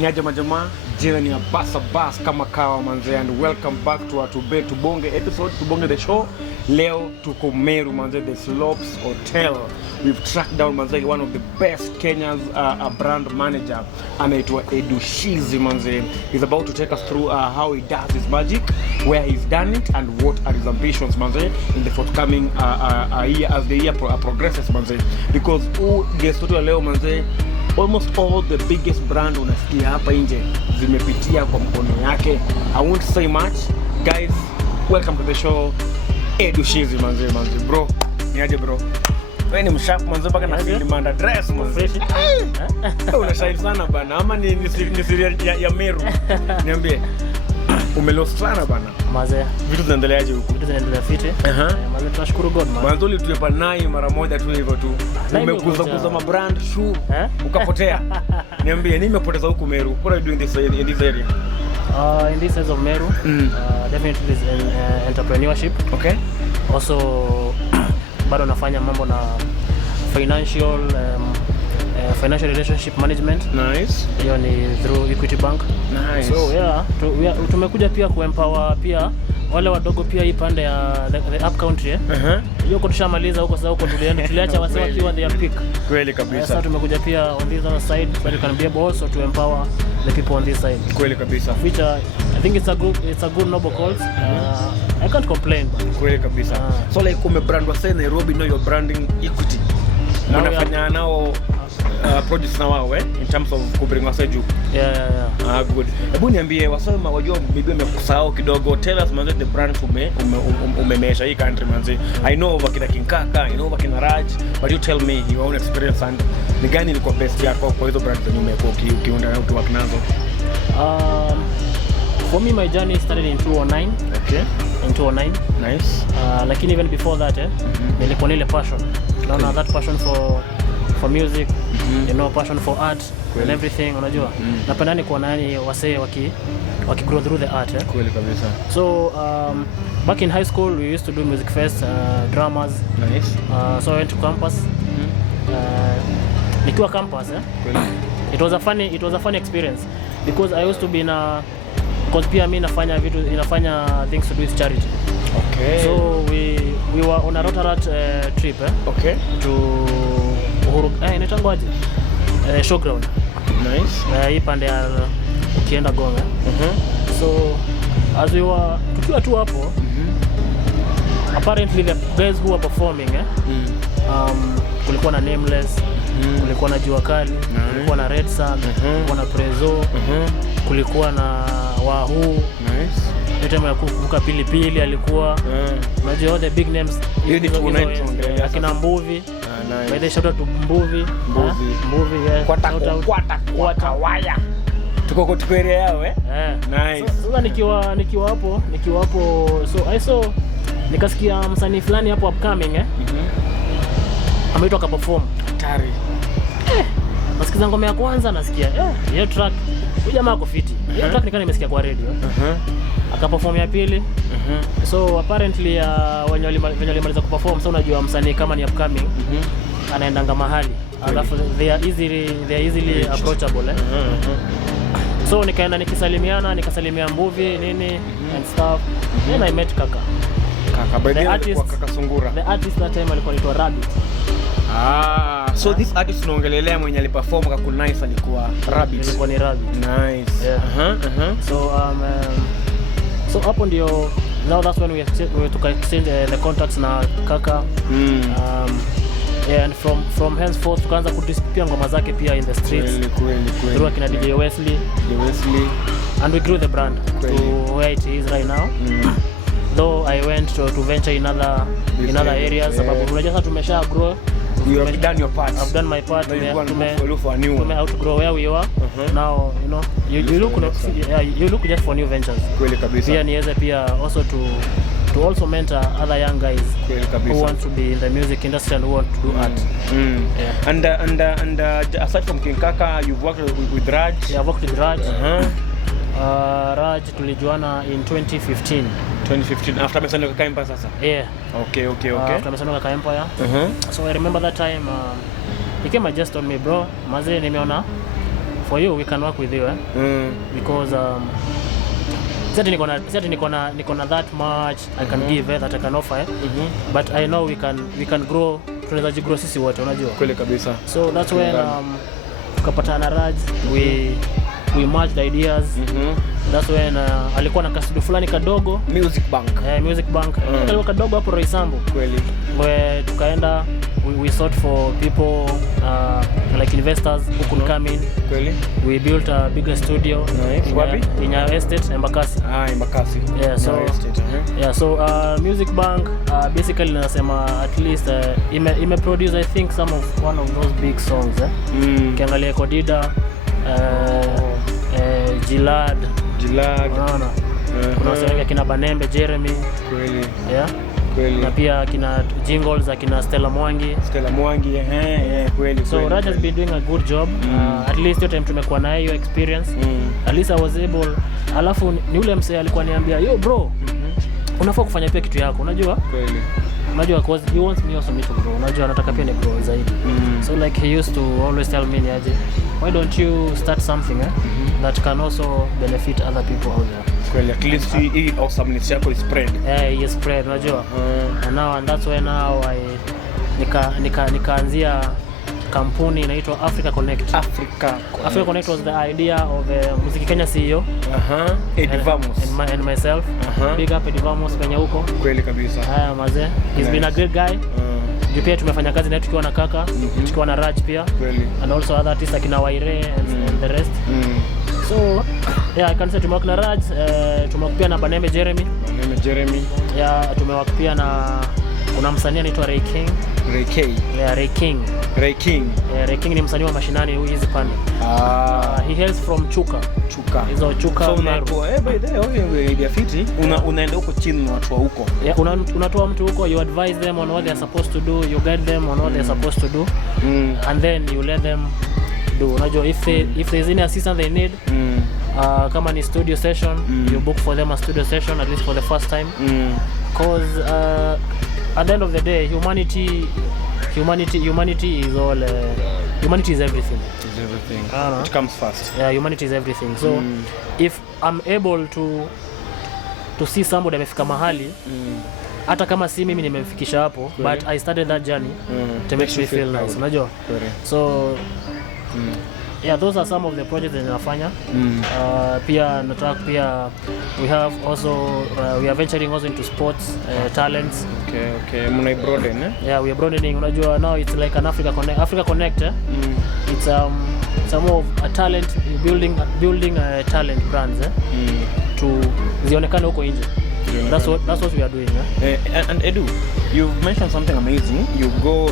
Niaje majama, jina ni Abbas kama kawa manze, and welcome back to our Tubonge episode, Tubonge the show. Leo tuko Meru manze, the Slopes Hotel. We've tracked down manze one of the best Kenyans, a brand manager, anaitwa Sheezy manze. He's about to take us through how he does his magic, where he's done it, and what are his ambitions manze in the forthcoming year as the year progresses manze. Because guest wetu leo manze, almost all the biggest brand unasikia hapa nje zimepitia kwa mkono yake. I won't say much. Guys, welcome to the show. Sheezy manze bro. Niaje bro? Wewe ni msharp manze mpaka na feel manda dress manze. Unashine sana bana. Ama ni siri ya Meru. Niambie. Umelost sana bana. Manze, vitu zinaendeleaje huko? Vitu zinaendelea fiti. Manze tunashukuru God man. Mwanzo tulitupa nai mara moja tu hivyo tu. Umekuza mabrand shoe ukapotea. Niambie nini umepoteza huko Meru? What are you doing in this area? In this sense of Meru, definitely is entrepreneurship. Okay. Also bado nafanya mambo na financial relationship management. Nice. Hiyo ni through Equity Bank. Nice. So yeah, tumekuja pia kuempower pia wale wadogo pia hii pande ya the up country. Hiyo tushamaliza huko, sasa huko tuliacha wasee wakiwa their peak. Kweli kabisa. Sasa tumekuja pia on this other side, but you can be able also to empower the people on this side. Kweli kabisa. Which I think it's a good noble cause. I can't complain. Kweli kabisa. So like umebrandwa sana Nairobi, now you're branding Equity. Unafanya nao projects na wao in terms of kubring wase juu. Yeah. Good. Hebu niambie wasema wajua maybe umekusahau kidogo. Tell us manze the brand umemesha hii country manze. I know wakina Kinkaka, I know wakina Raj, but you tell me your own experience and ni gani ilikuwa best yako kwa hizo brands zenye umekuwa ukiunda na ukiwork nazo? For me my journey started in 2009. Okay. In 2009. Nice. Lakini even before that nilikuwa na ile passion. Naona that passion for music, you know, passion for art and everything, unajua. Napenda ni kuona yani wasee waki grow through the art. Kweli kabisa. So back in high school we used to do music fest, dramas. Nice. So I went to campus. Nikiwa campus it was a funny experience because I used to be because pia mimi nafanya things to do with charity. Okay. So we were on a Rotarat trip okay, to Uhuru inaitangwaje showground. Nice. Hii pande ya ukienda Gonga. So as we were tukiwa tu hapo, apparently the guys who were performing kulikuwa na Nameless, kulikuwa na Jua Kali, kulikuwa na Red Sun, kulikuwa na Prezo, kulikuwa na Wahoo. Nice. Yote ya kuvuka Pilipili alikuwa. Unajua the big names akina Mbuvi. Nice. By the shout out to Mbuvi. Yeah. Kwata waya. Tuko kwa area yao Nice. Sasa nikiwa hapo so I saw nikasikia msanii fulani hapo upcoming ameitwa ka perform. Hatari. Nasikiza ngoma ya kwanza nasikia hiyo track huyu jamaa ako fiti. Hiyo track nikani nimesikia kwa radio. Akaperform ya pili. So apparently wenye walimaliza kuperform, sasa unajua msanii kama ni upcoming anaendanga mahali alafu they are easily approachable. So nikaenda nikasalimia Mbuvi nini and stuff. Then I met Kaka by the artist, Kaka Sungura. The artist that time alikuwa anaitwa Rabbit. So this artist unaongelelea mwenye aliperform Kaka Nice alikuwa Rabbit. Alikuwa ni Rabbit. Nice. Yeah. So hapo ndio now that's when we exchange the contacts na Kaka. And from henceforth tukaanza kudistribute ngoma zake pia in the streets. Kweli. Through akina DJ Wesley. And we grew the brand to where it is right now. Though I went to venture in other areas, sababu unajua sasa tumesha grow. You have done your part. I've done my part. Tume outgrow where we are. Now, you know, you look just for new ventures. Kweli kabisa. Pia niweze pia also to also mentor other young guys who want to be in the music industry and who want to do art. Yeah. And aside from Kinkaka, you've worked with Raj. Yeah, I've worked with Raj. Raj tulijuana in 2015. 2015 after Mesanoka Empire sasa. Yeah. Okay. After Mesanoka Empire. So I remember that time he came and just told me, bro, mazee nimeona for you we can work with you because certainly niko na that much I can give that I can offer but I know we can grow, tunaweza grow sisi wote unajua kweli kabisa. So that's when tukapatana Raj, we merged ideas. That's when alikuwa na kasidu fulani kadogo Music Bank kalikuwa kadogo hapo Roysambu kweli, where tukaenda we sought for people like investors who could come in kweli. We built a bigger studio in our estate Embakasi. Embakasi. Yeah, so Music Bank basically nasema at least ime produce I think one of those big songs Kiangalia Kodida Jilad unaona kuna wasanii kina Banembe Jeremy kweli kweli, na pia kina jingles akina Stella Mwangi kweli. So Raj has been doing a good job. At least yote tumekuwa na hiyo experience. At least I was able. Alafu ni ule msee alikuwa niambia yo bro unafaa kufanya pia kitu yako unajua kweli, unajua cause he wants me also to grow unajua anataka pia ni grow zaidi. So like he used to always tell me niaje, why don't you start something that can also benefit other people out there kweli, at least hii awesomeness yako is spread. He is spread unajua. And that's why now I nikaanzia kampuni inaitwa Africa Konnect. Africa Konnect was the idea of Muziki Kenya CEO and myself. Big up Edwin Njagi penye huko kweli kabisa. Haya mazee, he's been a great guy. Pia tumefanya kazi naye tukiwa na kaka, tukiwa na Raj pia kweli, and also other artists like Waire and the rest. So yeah, I can say tumewak na Raj, tumewak pia na Banembe Jeremy. Yeah, tumewak pia na kuna msanii anaitwa Ray King. Ray King ni msanii wa mashinani huyu hizi pande. He hails from Chuka. Hizo Chuka. So by the way they fiti unaenda huko chini na watu wa huko. Yeah, unatoa mtu huko, you advise them on what they are supposed to do, you guide them on what they are supposed to do. And then you let them do. Unajua if there's any assistance they need, kama ni studio session, you book for them a studio session at least for the first time. Cause at the end of the day humanity is all humanity is everything. It comes first. Yeah, humanity is everything. So if I'm able to see somebody amefika mahali hata kama si mimi nimemfikisha hapo but I started that journey to make me feel nice unajua. So yeah, those are some of the projects that ninafanya. Pia nataka pia we are venturing also into sports talents. Okay. Muna broaden Yeah, we are broadening. Unajua now it's like an Africa Connect. It's some of a talent building talent brands to zionekane huko nje. That's what we are doing. And Edu, you've mentioned something amazing. You go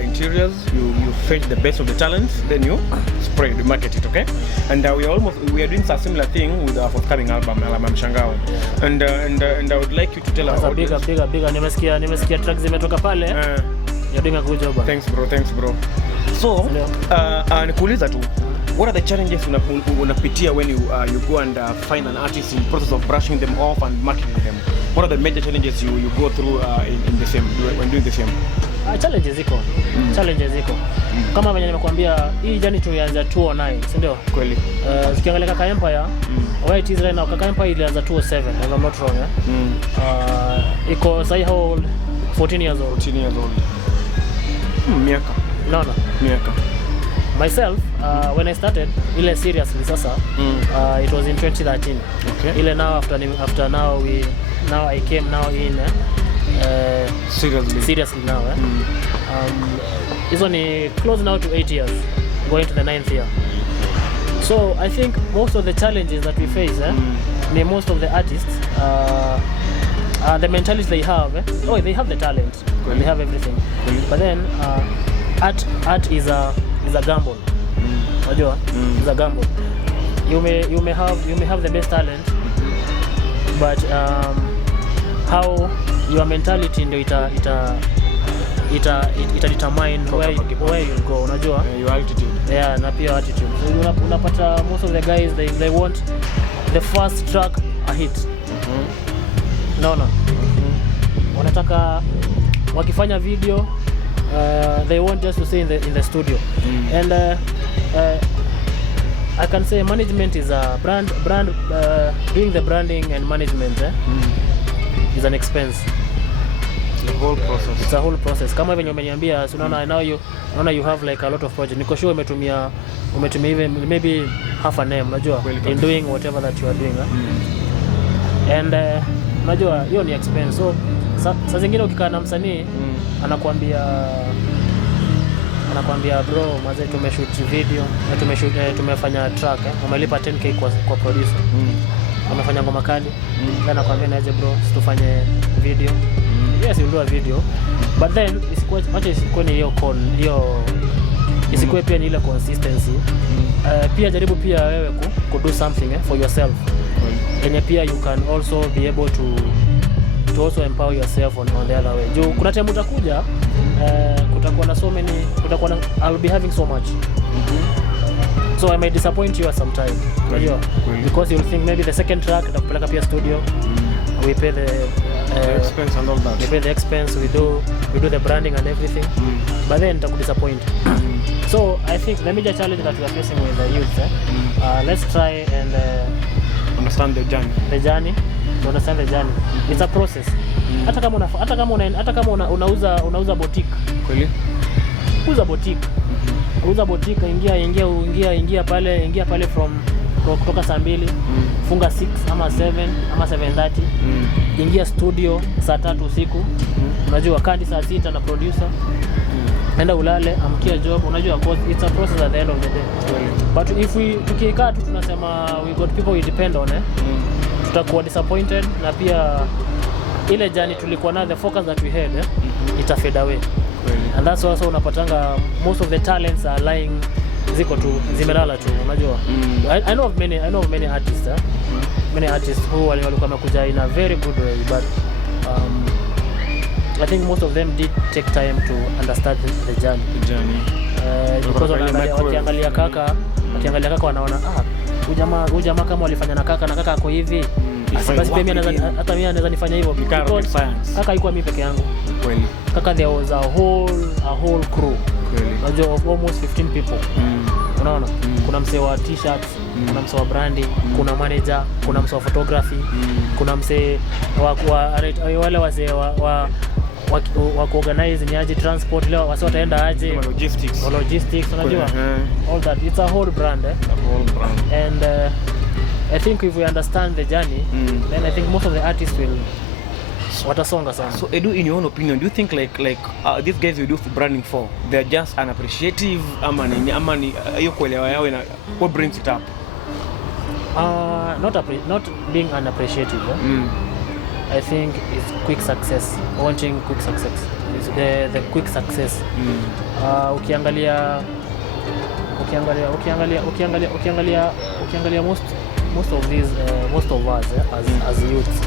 interiors, you fetch the best of the talents, then you spread, you market it, okay? And we are doing a similar thing with our forthcoming album, Mshangao. And I would like you to tell us. Big. Nimesikia tracks zimetoka pale. You're doing a good job. Thanks bro. So, nikuuliza tu, what are the challenges unapitia when you go and find an artist in the process of brushing them off and marketing them? What are the major challenges you go through in the same when doing the same? Challenges ziko. Kama venye nimekuambia hii jani tulianza 2009, si ndio? Kweli. Ukiangalia Kaka Empire, where it is right now, Kaka Empire ilianza 2007 if I'm not wrong. Iko sai how old? 14 years old. Miaka. Myself, when I started, ile seriously sasa, it was in 2013. Okay. Ile now after I came now in seriously now. It's only close now to 8 years, going to the 9th year. So I think most of the challenges that we face, most of the artists, the mentality they have, they have the talent, they have everything, but then art is a gamble. Unajua, it's a gamble. You may have the best talent, but how your mentality ndio ita determine where you go. Unajua, your attitude. Yeah, na pia attitude. So unapata most of the guys they want the first track a hit. Naona. Wanataka wakifanya video they want just to stay in the studio. And I can say management is a doing the branding and management is an expense. The whole process. It's a whole process. Kama venye umeniambia, so now you have like a lot of projects. Niko sure umetumia even maybe half a name, unajua, in doing whatever that you are doing. And unajua hiyo ni expense. So saa zingine ukikaa na msanii anakuambia bro, maze tumeshoot video, tumefanya track, umelipa 10k kwa producer. Umefanya ngoma kali. Then anakuambia naje bro, tufanye video. Yes, you'll do a video. But then isikuwe ni hiyo isikuwe pia ni ile consistency. Pia jaribu pia wewe do something for yourself. And pia you can also be able to also empower yourself on the other way. Jo, kuna time utakuja kutakuwa na so many, I'll be having so much. So I might disappoint you at some time. Because you'll think maybe the second track nakupeleka pia studio. We pay the expense and all that. We pay the expense, we do the branding and everything. But then it will disappoint. So I think the major challenge that we are facing with the youth, let's try and understand the journey. To understand the journey. It's a process. Hata kama unauza boutique. Kweli? Uza boutique. Uza boutique, ingia pale from kutoka saa 2, funga 6 ama 7 ama 7:30. Ingia studio saa 3 usiku. Unajua kadi saa 6 na producer. Enda ulale, amkia job, unajua it's a process at the end of the day. But if tukikaa tu tunasema we got people we depend on, tutakuwa disappointed, na pia ile journey tulikuwa na the focus that we had ita fade away. And that's also unapatanga most of the talents are lying ziko tu zimelala tu, unajua. I know of many artists, many artists who walikuwa wamekuja in a very good way, but I think most of them did take time to understand the journey. Because wakiangalia kaka wanaona huyu jamaa kama walifanya na kaka ako hivi, basi pia mimi anaweza nifanya hivyo. Kaka haikuwa mimi peke yangu. Kweli. Kaka there was a whole crew. Kweli. Unajua of almost 15 people. Unaona? Kuna msee wa t-shirts, kuna msee wa branding, kuna manager, kuna msee wa photography, kuna msee wale wazee wa kuorganize ni aje transport leo wasi wataenda aje logistics unajua all that. It's a whole brand, and I think if we understand the journey, then I think most of the artists will watasonga sana. So Edu, in your own opinion, do you think like these guys you do for branding for, they're just unappreciative ama ni hiyo kuelewa yao ina what brings it up? Not being unappreciative. I think it's quick success, wanting quick success. It's the quick success. Ukiangalia most of us as youths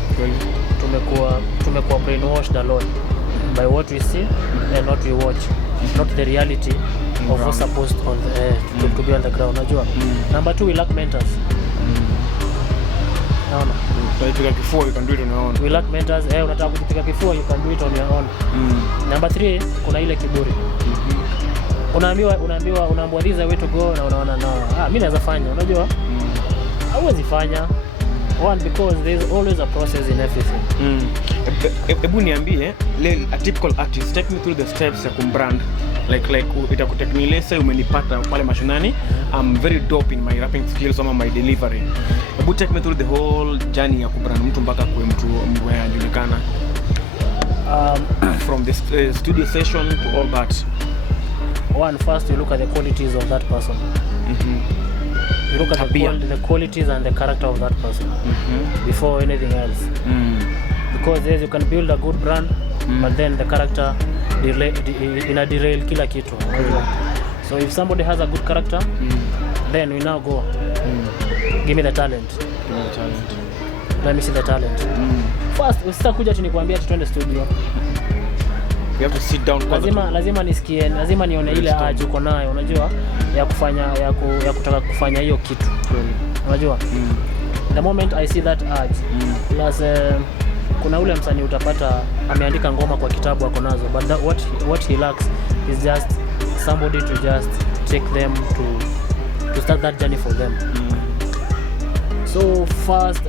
tumekuwa brainwashed a lot by what we see and what we watch, not the reality of what's supposed on to be on the ground, unajua. Number 2, we lack mentors. Naona ukipiga kifua you can do it on your own. We lack mentors. Unataka kupiga kifua you can do it on your own. Number 3, kuna ile kiburi. Unaambiwa this is the way to go, na unaona mimi naweza fanya, unajua. Hauwezi fanya. One, because there's always a process in everything. Ebu niambie, a typical artist, take me through the steps ya kumbrand. Like itakuteknilese umenipata pale mashinani, I'm very dope in my rapping skills or my delivery. Ebu take me through the whole journey ya kubrand mtu mpaka kuwe mtu anajulikana. From the studio session to all that. One, first you look at the qualities of that person. You look at the qualities and the character of that person before anything else. Because yes, you can build a good brand, but then the character derail kila kitu. So if somebody has a good character, then we now go. Give me the talent. Let me see the talent. First, usitakuja tu nikwambia tuende studio. You have to sit down. Lazima nisikie, lazima nione ile aje uko nayo, unajua, ya kutaka kufanya hiyo kitu. Unajua? The moment I see that urge, plus kuna ule msanii utapata ameandika ngoma kwa kitabu ako nazo, but what he lacks is just somebody to just take them to start that journey for them. So first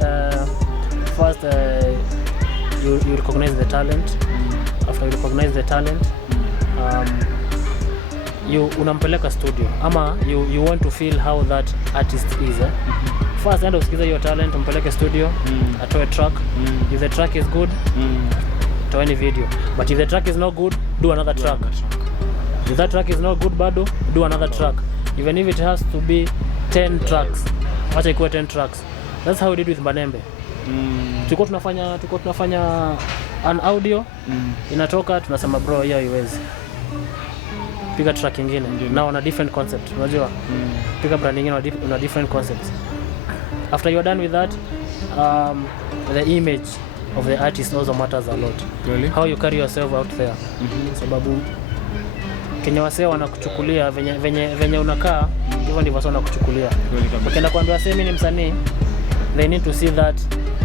you recognize the talent. After you recognize the talent, you unampeleka studio ama you want to feel how that artist is. First end usikiza your talent, umpeleke studio, atoe track. If the track is good, to any video. But if the track is not good, do another track. If that track is not good bado, do another track. Even if it has to be 10 tracks, acha ikuwe 10 tracks. That's how we did with Manembe. Tulikuwa tunafanya an audio, inatoka tunasema bro hiyo haiwezi. Piga track nyingine. Now on a different concept, unajua? Piga brand nyingine on a different concept. After you are done with that, the image of the artist also matters a lot. Really? How you carry yourself out there. Sababu Kenya wasee wanakuchukulia venye unakaa, hivyo ndivyo wasee wanakuchukulia. Ukienda kuambia wasee mimi ni msanii, they need to see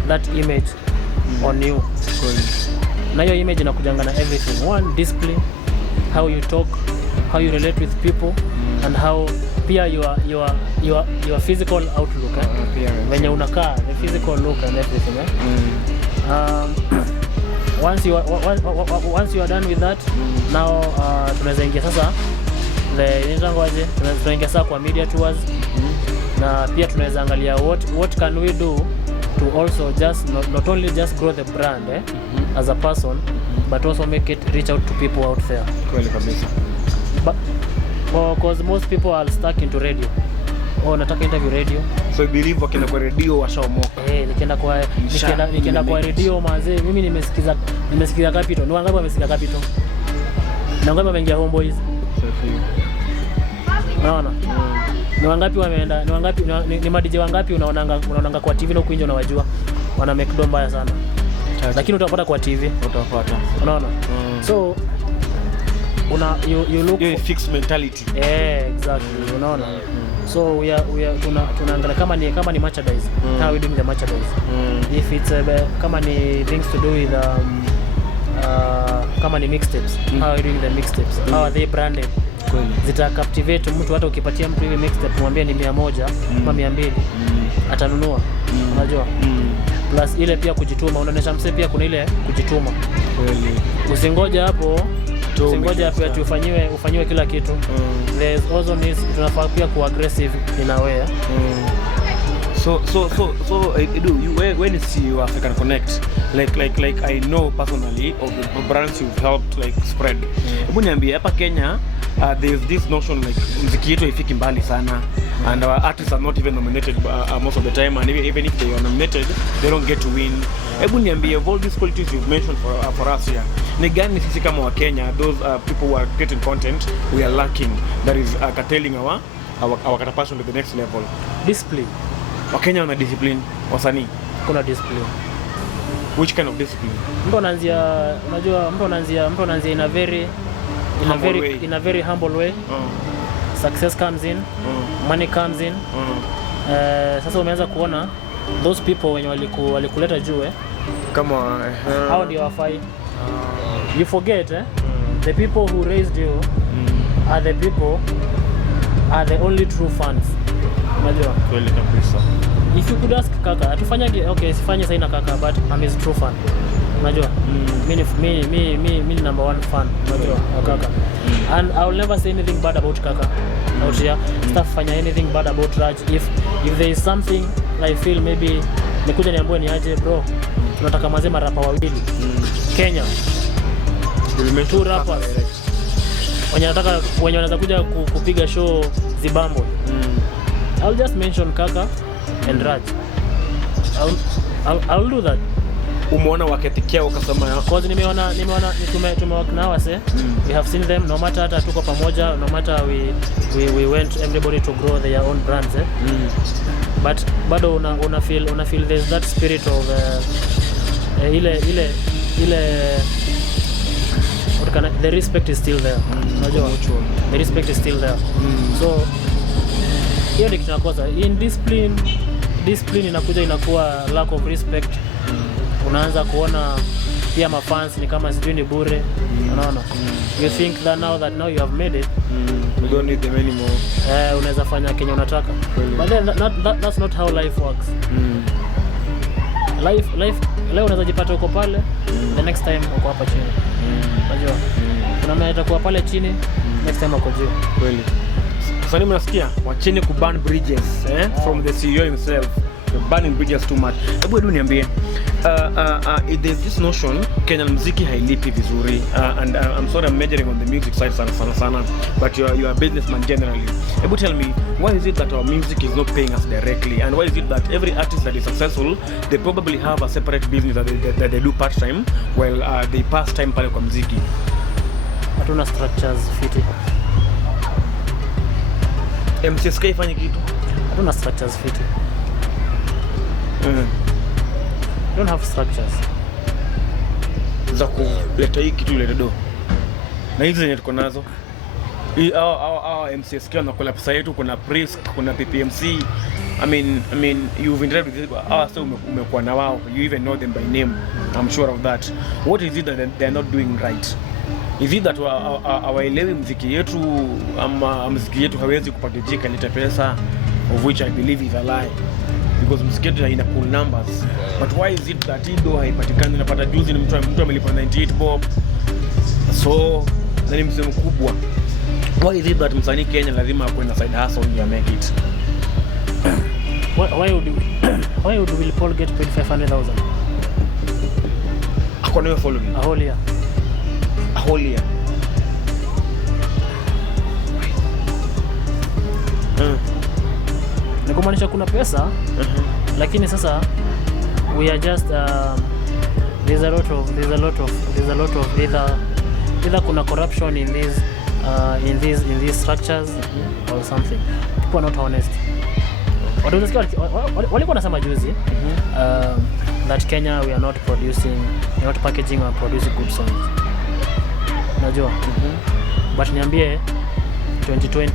that image on you. Na hiyo image inakujanga na everything. One, discipline, how you talk, how you relate with people, and how pia your physical outlook. Venye unakaa, the physical look and everything. Once you are done with that, now tunaweza ingia sasa tunaingia sasa kwa media tours, na pia tunaweza angalia what can we do to also just not only just grow the brand as a person, but also make it reach out to people out there. Kweli kabisa. But because most people are stuck into radio. Nataka interview radio. So I believe wakienda kwa radio washaomoka. Nikienda kwa radio manze, mimi nimesikiza Capital. Ni wangapi wamesikia Capital? Na wangapi wameingia Homeboys? Unaona? Ni wangapi wameenda? Ni madj wangapi unaonanga kwa TV na huko nje unawajua? Wana make do mbaya sana. Lakini utapata kwa TV. Utapata. Unaona? So you look fixed mentality. Exactly. Unaona? So we are tunaangalia kama ni merchandise. How we doing the merchandise? If it's kama ni things to do with kama ni mixtapes, how are doing the mixtapes? How are they branded? Zita captivate mtu, hata ukipatia mtu hivi mixtape mwambie ni 100 ama 200 atanunua. Unajua? Plus ile pia kujituma, unaonesha mse pia kuna ile kujituma. Kweli. Usingoje hapo ati ufanyiwe kila kitu. There's also needs, tunafaa pia aggressive in a way. So when you see you African Connect, like I know personally of the brands you've helped like spread. Hebu niambie hapa Kenya, there's this notion like muziki yetu haifiki mbali sana, and our artists are not even nominated most of the time, and even if they are nominated they don't get to win. Hebu niambie, of all these qualities you've mentioned for us here, ni gani sisi kama wa Kenya, those people who are creating content, we are lacking that is curtailing our capacity to the next level? Discipline. Wakenya wana discipline, wasanii kuna discipline. Which kind of discipline? Mtu anaanzia in a very humble way. Success comes in, money comes in. Sasa umeanza kuona those people wenye walikuleta juu kama hao ndio wafai. You forget the people who raised you are the only true fans. Unajua? Kweli kabisa. If you could ask kaka, atufanyage sifanye saina kaka, but I'm his true fan. Unajua? Mimi number 1 fan. Unajua? Kaka. And I will never say anything bad about kaka. Out here, fanya anything bad about Raj. If there is something I feel maybe nikuja niambie ni aje bro. Tunataka mazema rapa wawili. Kenya. 2 rappers. Wenye wanataka kuja kupiga show Zimbabwe. I'll just mention Kaka and Raj. I'll do that. Umeona waketikia ukasema cause nimeona tumework na wase. We have seen them, no matter hata tuko pamoja, no matter we went everybody to grow their own brands but bado una feel there's that spirit of ile the respect is still there. Unajua? The respect is still there. So hiyo ndio kinakosa. In discipline inakuwa lack of respect. Unaanza kuona pia mafans ni kama sijui ni bure. Unaona? You think that now you have made it, You don't need them anymore. Unaweza fanya Kenya unataka. But then that's not how life works. Life leo unaweza jipata uko pale, the next time uko hapa chini. Unajua? Kuna mtu atakuwa pale chini, next time uko juu. Kweli. Sasa mnasikia wacheni ku burn bridges from the CEO himself. You're burning bridges too much. Hebu niambie, there's this notion Kenyan muziki hailipi vizuri, and I'm sorry I'm majoring on the music side sana, but you're a businessman generally. Hebu tell me, why is it that our music is not paying us directly, and why is it that every artist that is successful, they probably have a separate business that they do part time while they pass time pale kwa muziki? Hatuna structures fiti. MCSK ifanye kitu? Hatuna structures fiti. Don't have structures za kuleta hii kitu ile do. Na hizo zenye tuko nazo. MCSK na collab site yetu, kuna Prisk, kuna PPMC. I mean you've interacted with so umekuwa na wao. You even know them by name. I'm sure of that. What is it that they're not doing right? Is it that hawaelewi muziki yetu ama muziki yetu hawezi kupackage leta pesa, of which I believe is a lie? Because muziki yetu ina cool numbers. But why is it that ido haipatikani? Napata juzi ni mtu amelipa 98 bob. So nani msemo mkubwa? Why is it that msanii Kenya lazima akue na side hustle to make it? Why would Will Paul get paid 500,000? Ako na following a whole year. A whole year. Nikumaanisha kuna pesa, lakini sasa we are just there's a lot of either kuna corruption in these structures or something. People are not honest. Walikuwa nasema juzi that Kenya we are not packaging or producing good songs. Unajua? But niambie 2020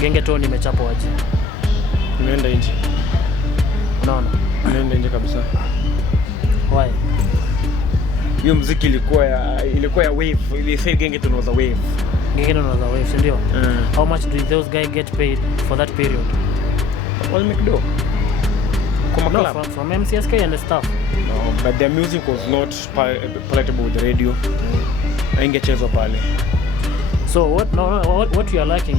gengeton imechapwa aje? Imeenda nje. Unaona? Imeenda nje kabisa. Why? Hiyo muziki ilikuwa ya wave. Ile say gengeton was a wave. Gengeton was a wave, ndio. How much do those guys get paid for that period? All make do. From MCSK and the stuff. No, but their music was not palatable with the radio. Haingechezwa pale. So what we are lacking,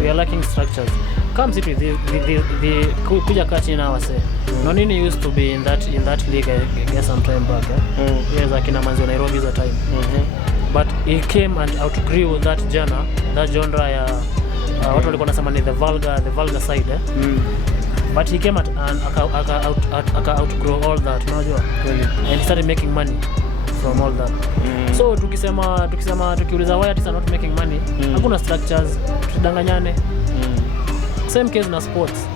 we are lacking structures. Comes it with the kuja kati na wase. No nini used to be in that league, I guess some time back. Yes, akina Manzi Nairobi that time. But he came and outgrew that genre ya watu walikuwa nasema ni the vulgar side. But he came and outgrow all that, unajua? And he started making money from all that. So tukiuliza why artists are not making money, hakuna structures, tudanganyane. Same case na sports.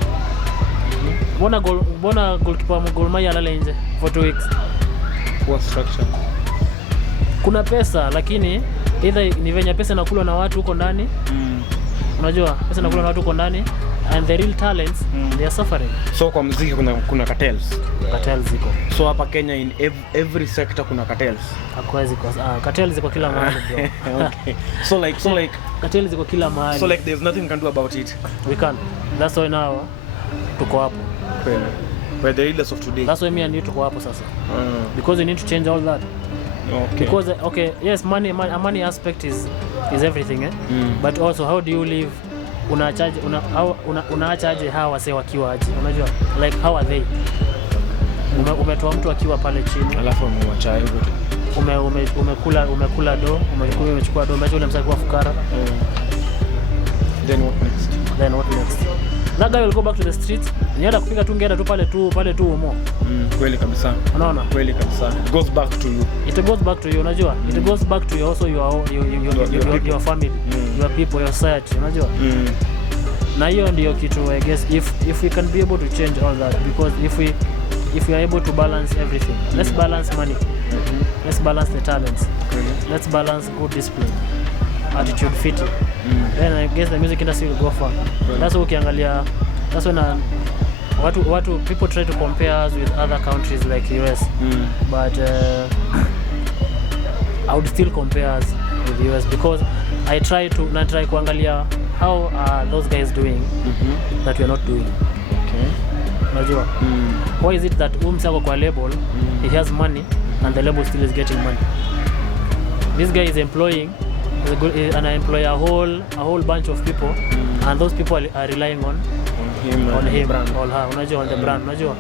Bona goalkeeper Gor Mahia alale nje for 2 weeks. What structure? Kuna pesa, lakini either ni venye pesa inakulwa na watu huko ndani. Unajua, pesa inakulwa na watu huko ndani, and the real talents they are suffering. So kwa muziki kuna cartels. Cartels ziko. So hapa Kenya in every sector kuna cartels. Hakuwezi kwa cartels ziko kila mahali bro. Okay. So like cartels ziko kila mahali. So like there's nothing we can do about it. We can. That's why now tuko hapo. Kweli. We're the leaders of today. That's why me and you tuko hapo sasa. Because we need to change all that. Okay. Because money aspect is everything, but also how do you live? Unaachaje hawa wase wakiwa aje? Unajua, like how are they? Umetoa mtu akiwa pale chini, alafu umemwacha hivyo. Umekula do, umechukua do, umechukua msaki wa fukara. Then what next? That guy will go back to the streets. Nienda kupiga tu ngeda tu pale tu umo. Kweli kabisa. Unaona? Kweli kabisa. It goes back to you. It goes back to you, unajua? It goes back to you also your family, your people, your society, unajua? Na hiyo ndio kitu, I guess, if we can be able to change all that, because if we are able to balance everything, let's balance money, let's balance the talents, let's balance good discipline, attitude fit, then I guess the music industry will go far. That's what ukiangalia, that's when people try to compare us with other countries like US, but I would still compare us with US, because I try kuangalia how are those guys doing that we are not doing? Okay. Unajua? Why is it that umsako kwa label, he has money and the label still is getting money? This guy is employing and I employ a whole bunch of people, and those people are relying on him, on her, unajua, on the brand, unajua.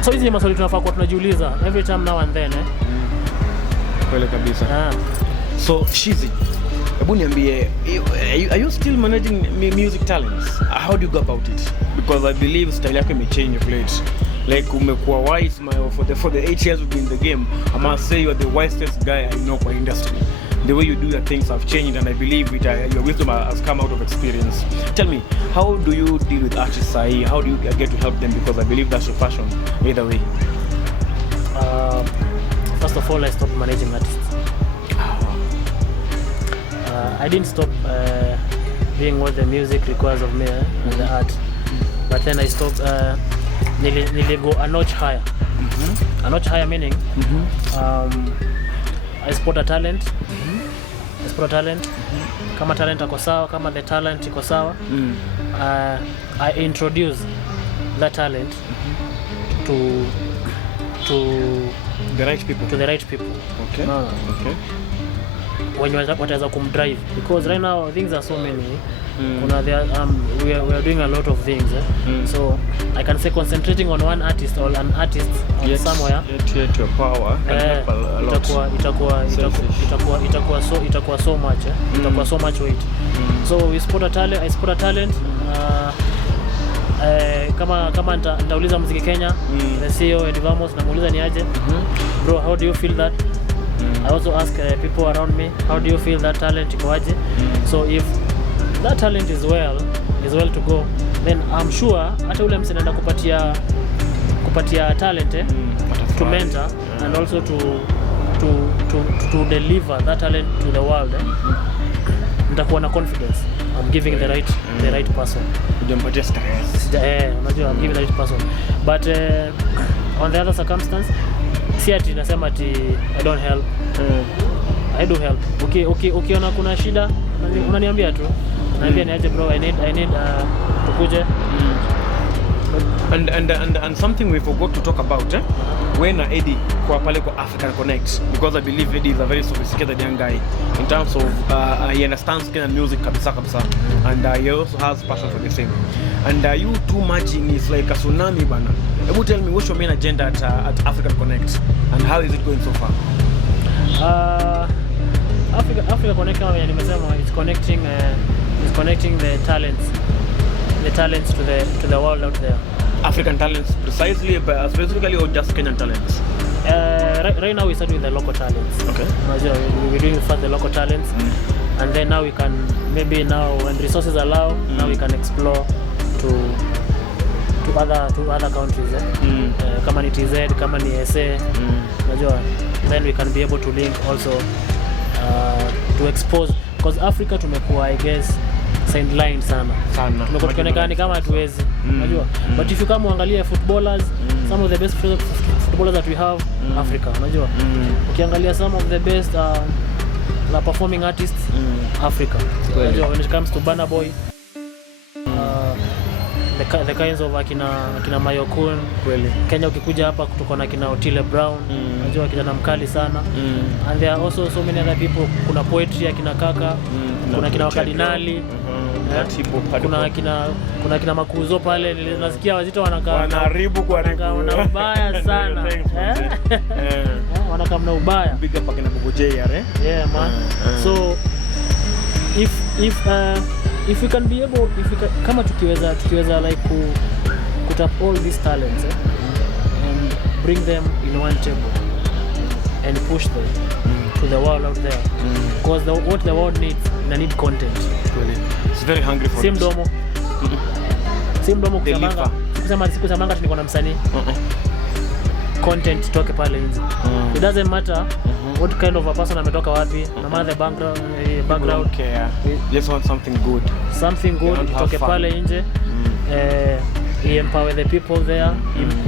So hizi ni maswali tunafaa kwa tunajiuliza every time now and then Kweli kabisa. So Sheezy, hebu niambie, are you still managing music talents? How do you go about it? Because I believe style yako imechange of late. Like umekuwa wise for the 8 years we've been in the game. I must say you are the wisest guy I know kwa industry. The way you do your things have changed, and I believe your wisdom has come out of experience. Tell me, how do you deal with artists? How do you get to help them? Because I believe that's your passion, either way. First of all, I stopped managing artists. I didn't stop doing what the music requires of me and the art. But then I stopped, nili go a notch higher. A notch higher meaning, I spot a talent. I spot a talent. Kama talent ako sawa, kama the talent iko sawa, I introduce that talent to the right people. To the right people. Okay. Okay. When you wataweza kumdrive, because right now things are so many. We are doing a lot of things. So I can say concentrating on one artist or an artist somewhere. Yet your power can help a lot. Itakuwa so much. Itakuwa so much weight. So I spot a talent. Kama nitauliza muziki Kenya, the CEO Edwin Njagi namuuliza ni aje. Bro, how do you feel that? I also ask people around me, how do you feel that talent iko aje? So if that talent is well to go, then I'm sure hata ule msee anaenda kupatia talent to mentor and also to deliver that talent to the world. Nitakuwa na confidence I'm giving the right person. Ujampatia stress. Unajua, I'm giving the right person. But on the other circumstance, si ati nasema ati I don't help. I do help. Ukiona kuna shida unaniambia tu. Naambia niaje bro, I need tukuje. And something we forgot to talk about, when Eddie kwa pale kwa Africa Connect, because I believe Eddie is a very sophisticated young guy in terms of he understands Kenyan music kabisa, and he also has passion for the same. And you too much in is like a tsunami bana. Ebu tell me, what's your main agenda at Africa Connect, and how is it going so far? Africa Connect, kama nimesema, it's connecting the talents to the world out there. African talents precisely, but specifically, or just Kenyan talents? Right now we start with the local talents. Okay. We're doing first the local talents, and then now we can, maybe now when resources allow, now we can explore to other countries. Kama ni TZ, kama ni SA, then we can be able to link also to expose, because Africa tumekuwa, I guess, sideline sana. Tumekuwa tukionekana kama hatuwezi, unajua. But if you come uangalie footballers, some of the best footballers that we have, Africa, unajua. Ukiangalia some of the best performing artists, Africa. Unajua, when it comes to Burna Boy, the kinds of akina Mayokun, Kenya ukikuja hapa tuko na kina Otile Brown, unajua kijana mkali sana. And there are also so many other people, kuna poetry akina Kaka, kuna kina Wakardinali, kuna kina Makuzo pale, nasikia wazito wanaharibu kwa ubaya sana. Wanakaa mna ubaya. Big up akina Tubonge Yeah man. So if we can be able, kama tukiweza like put up all these talents and bring them in one table and push them to the world out there, because what the world needs, they need content. It's very hungry for it. Same domo kusamanga niko na msanii. Content toke pale nje. It doesn't matter what kind of a person ametoka wapi, no matter the background. Just want something good. Something good toke pale nje. Empower the people there.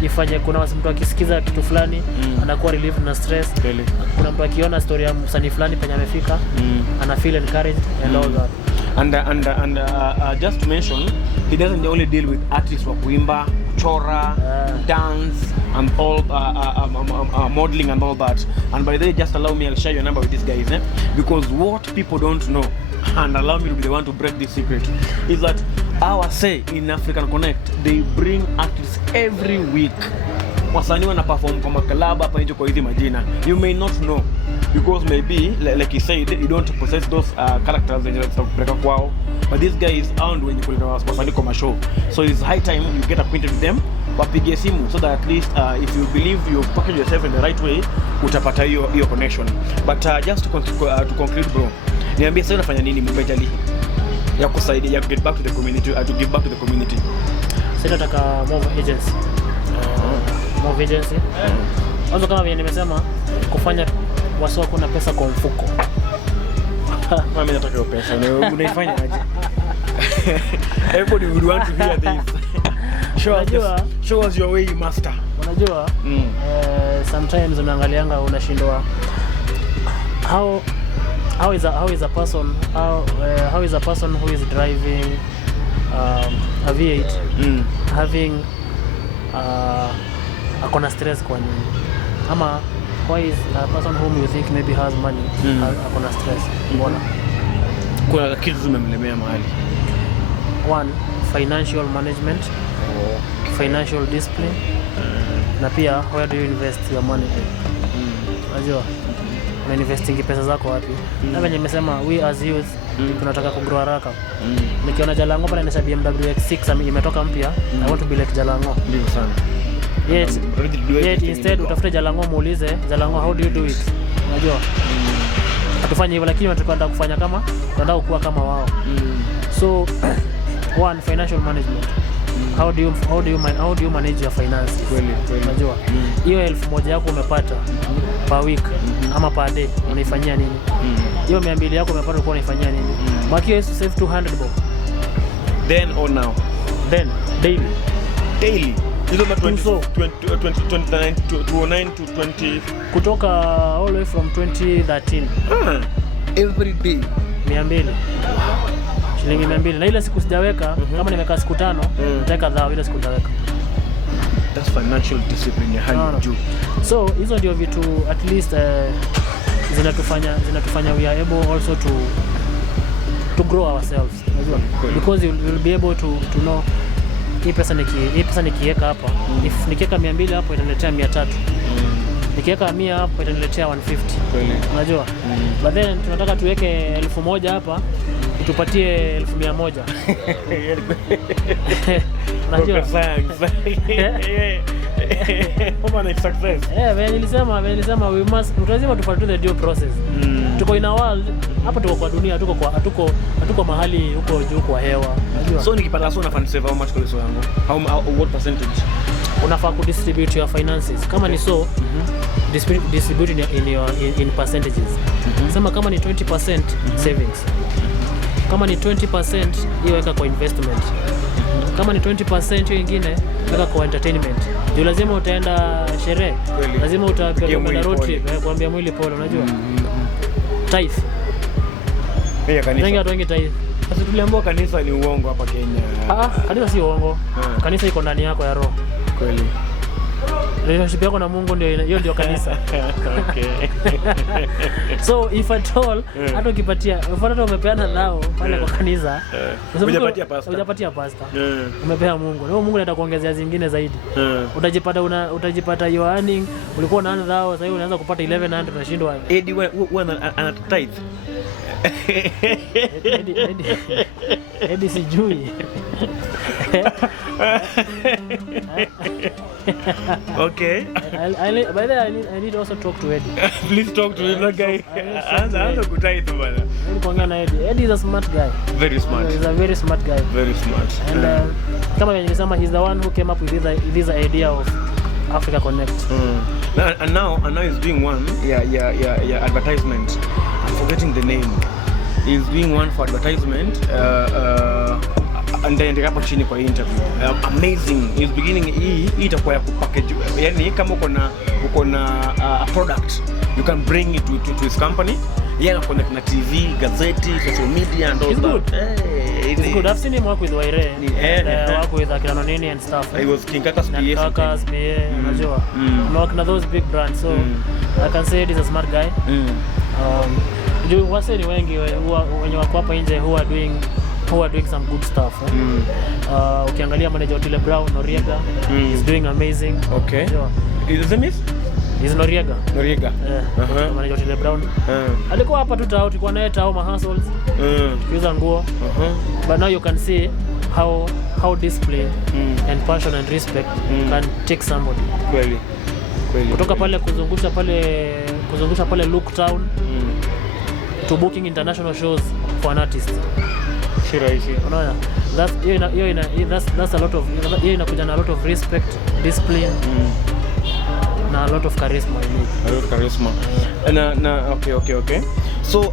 Ifanye kuna mtu akisikiza kitu fulani anakuwa relieved na stress. Kuna mtu akiona story ya msanii fulani penye amefika ana feel encouraged and all that. And just to mention, he doesn't only deal with artists wa kuimba, chora, dance, and all modeling and all that. And by the way, just allow me, I'll share your number with these guys, because what people don't know, and allow me to be the one to break this secret, is that our say in African Connect, they bring artists every week. Wasanii wana perform kwa club hapa nje kwa hizi majina. You may not know, because maybe like he said, you don't possess those characters zenye kupeleka kwao, but these guys aren't when you kuleta wasanii kwa show. So it's high time you get acquainted with them, wapige simu, so that at least if you believe you package yourself in the right way, utapata hiyo connection. But just to conclude, bro, niambie sasa unafanya nini mbejali ya kusaidia ya get back to the community, to give back to the community? Sasa nataka move agency. Move agency. Kwanza kama vile nimesema, kufanya wasio kuna pesa kwa mfuko. Mimi nataka hiyo pesa. Unaifanya aje? Everybody would want to hear this. Show us your way, master. Unajua, sometimes unaangalianga unashindwa how is a person who is driving a V8 having akona stress kwa nini? Ama why is a person whom you think maybe has money akona stress? Mbona? Kwa kitu zimemlemea mahali. One, financial management, financial discipline, na pia where do you invest your money? Unajua, unainvesting pesa zako wapi? Na venye nimesema, we as youth tunataka kugrow haraka. Nikiona Jalango pale inaisha BMW X6 imetoka mpya, I want to be like Jalango. Ndio sana. Yet instead utafute Jalango, muulize Jalango, how do you do it? Unajua, hatufanye hivyo, lakini tunataka kufanya kama, tunataka kuwa kama wao. So one, financial management. How do you manage your finances? Unajua, hiyo 1000 yako umepata per week ama per day, unaifanyia nini? Hiyo 200 yako umepata uko unaifanyia nini? Baki hiyo save 200 bob. Then or now? Then daily. Hizo 2009 to 20 kutoka all the way from 2013. Every day 200. Shilingi 200. Na ile siku sijaweka, kama nimekaa siku 5, nitaweka dhao ile siku nitaweka. That's financial discipline ya hali juu. So hizo ndio vitu at least zinatufanya we are able also to grow ourselves. Unajua? Because you will be able to know hii pesa nikiweka hapa, if nikiweka 200 hapo itaniletea 300. Nikiweka 100 hapo itaniletea 150. Unajua? But then tunataka tuweke 1000 hapa itupatie 1100. Unajua? Kama ni success. Nilisema we must lazima tufuate the due process. Tuko in a world hapa, tuko kwa dunia, hatuko mahali huko juu kwa hewa. Unajua? So nikipata so unafanya save how much kwa hiyo yangu? What percentage? Unafaa ku distribute your finances. Kama ni so, distribute in percentages. Sema kama ni 20% savings. Kama ni 20% hiyo weka kwa investment. Kama ni 20% hiyo nyingine weka kwa entertainment. Ndio lazima utaenda sherehe. Lazima utakwenda road trip, kuambia mwili pole, unajua? Tithe. Kanisa. Wengi tithe. Sasa tuliambiwa kanisa ni uongo hapa Kenya. Kanisa si uongo. Kanisa iko ndani yako ya roho. Kweli. Relationship yako na Mungu ndio kanisa. Okay. So if at all hata ukipatia mfano umepeana nao pale kwa kanisa, hujapatia pastor. Umepea Mungu. Na Mungu anataka kuongezea zingine zaidi. Utajipata you earning, ulikuwa na 100,000 sasa hivi unaanza kupata 1100, unashindwa. Edwin ana tithe. Edi sijui. Okay. By the way, I need also talk to Eddie. Please talk to him, that guy. Anza kutaitu bana. Kuongea na Eddie. Eddie is a smart guy. Very smart. He's a very smart guy. Very smart. And kama nilisema, he's the one who came up with this idea of Africa Connect. And now he's doing one. Yeah, advertisement. I'm forgetting the name. He's doing one for advertisement. And then hapo chini kwa interview. Amazing. He's beginning hii itakuwa ya kupackage. Yaani kama uko na a product, you can bring it to his company. yeye connect na TV, gazeti, social media and all that. It's good. I've seen him work with Waire. Work with Akina Nini and stuff. He was King Kaka's PA. Kaka's PA, unajua. Work na those big brands. So I can say he's a smart guy. Wase ni wengi wenye wako hapa nje who are doing some good stuff. Ukiangalia manager Otile Brown Noriega, he's doing amazing. Okay. Is it miss? He's Noriega. Manager Otile Brown. Alikuwa hapa tu tao tulikuwa naye tao hustles. Tukiuza nguo. But now you can see how discipline and passion and respect can take somebody. Kweli. Kutoka pale kuzungusha pale Look Town to booking international shows for an artist. Unaona? That's a lot of inakuja na a lot of respect, discipline. Na a lot of charisma in it. A lot of charisma. Okay. So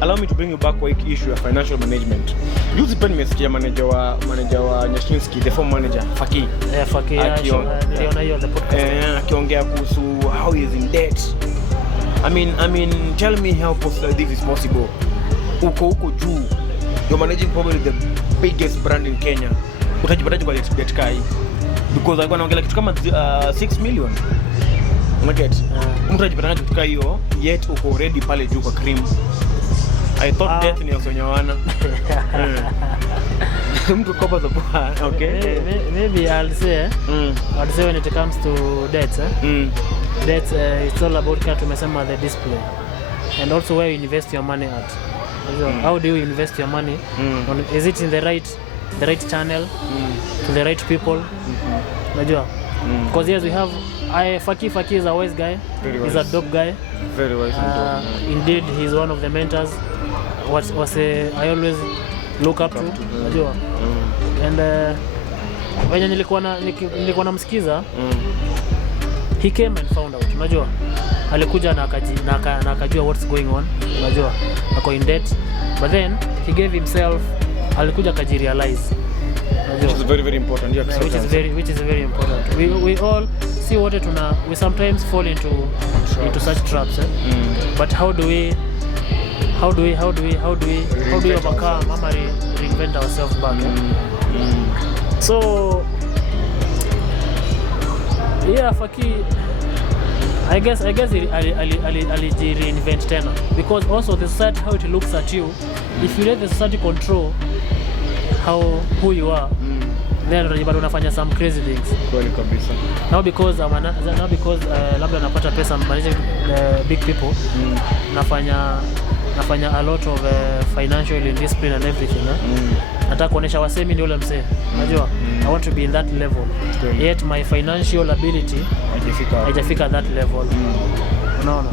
allow me to bring you back kwa issue of financial management. Juzi pen nimesikia manager wa Nyashinski, the former manager Faki. Faki niliona hiyo the podcast. Akiongea kuhusu how he is in debt. I mean tell me how this is possible. Uko juu. You're managing probably the biggest brand in Kenya. Utajipataje kwa debt kai? Because alikuwa anaongelea kitu kama 6 million. Unaget? Mtu ajipataje kitu hiyo yet uko already pale juu kwa cream. I thought death ni usonyawana. Mtu kopa za bwana. Okay. Maybe I'll say when it comes to debt, debt it's all about tumesema the discipline and also where you invest your money at. How do you invest your money? Is it in the right channel to the right people? Unajua? Because yes, we have Faki is a wise guy. He's a dope guy. Very wise. Indeed, he's one of the mentors. I always look up to. Unajua? And when nilikuwa namsikiza, he came and found out. Unajua? Alikuja na akajua what's going on. Unajua? Ako in debt. But then he gave himself, alikuja akajirealize. Which is very important. Which is very important. We all see what we sometimes fall into such traps. But how do we overcome or reinvent ourselves back? So yeah, Faki, I guess ali reinvent tena, because also the society, how it looks at you, if you let the society control who you are, then unafanya some crazy things. Kweli kabisa. Now because labda napata pesa managing big people, nafanya a lot of financial indiscipline and everything. Nataka kuonesha wasemi ni ule msee. Unajua? I want to be in that level. Yet my financial ability haijafika that level. Unaona?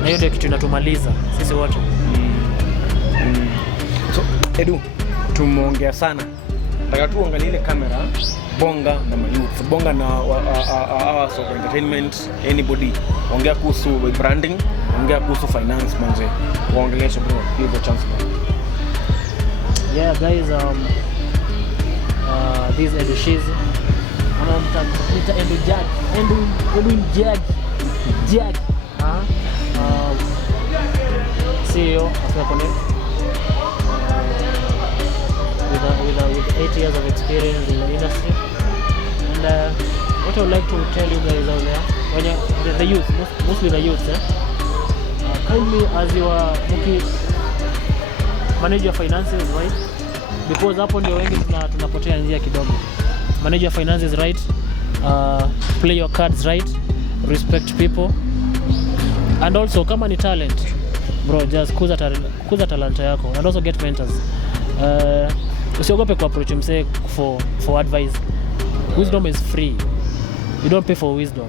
Na hiyo ndio kitu inatumaliza sisi wote. So Edu, tumeongea sana. Nataka tu angalie ile kamera, bonga na mayouth, bonga na Hours of Entertainment, anybody. Ongea kuhusu branding, ongea kuhusu finance manze. Waongelesha bro, give a chance bro. Yeah guys, this is Sheezy. Edwin Njagi. CEO of AFRICA KONNECT. With 8 years of experience in the industry. And what I would like to tell you guys out there, the youth, mostly the youth, kindly as you are manage your finances right, because hapo ndio wengi tunapotea njia kidogo. Manage your finances right, play your cards right, respect people, and also kama ni talent bro, just kuza talanta yako, and also get mentors. Usiogope ku approach msee for advice. Wisdom is free. You don't pay for wisdom,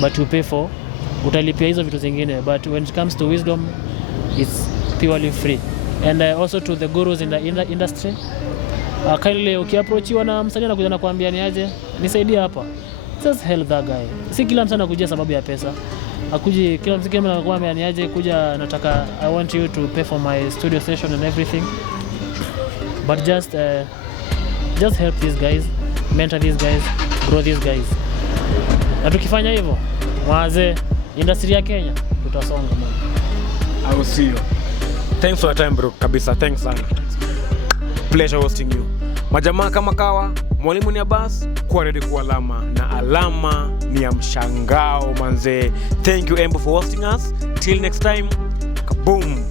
but you pay for utalipia hizo vitu zingine, but when it comes to wisdom it's purely free. And also to the gurus in the industry, kindly ukiapproachiwa na msanii anakuja na kuambia ni aje nisaidie hapa, just help that guy. Si kila msanii anakuja sababu ya pesa. Akuji kila msanii anakuambia ni aje kuja nataka I want you to pay for my studio session and everything. But just help these guys, mentor these guys, grow these guys. Na tukifanya hivyo, waze industry ya Kenya tutasonga man. I will see you. Thanks for your time bro, kabisa. Thanks sana. Pleasure hosting you. Majamaa kama kawa, mwalimu ni Abbas, kuwa ready kwa alama, na alama ni ya mshangao manze. Thank you Embo for hosting us. Till next time, kaboom.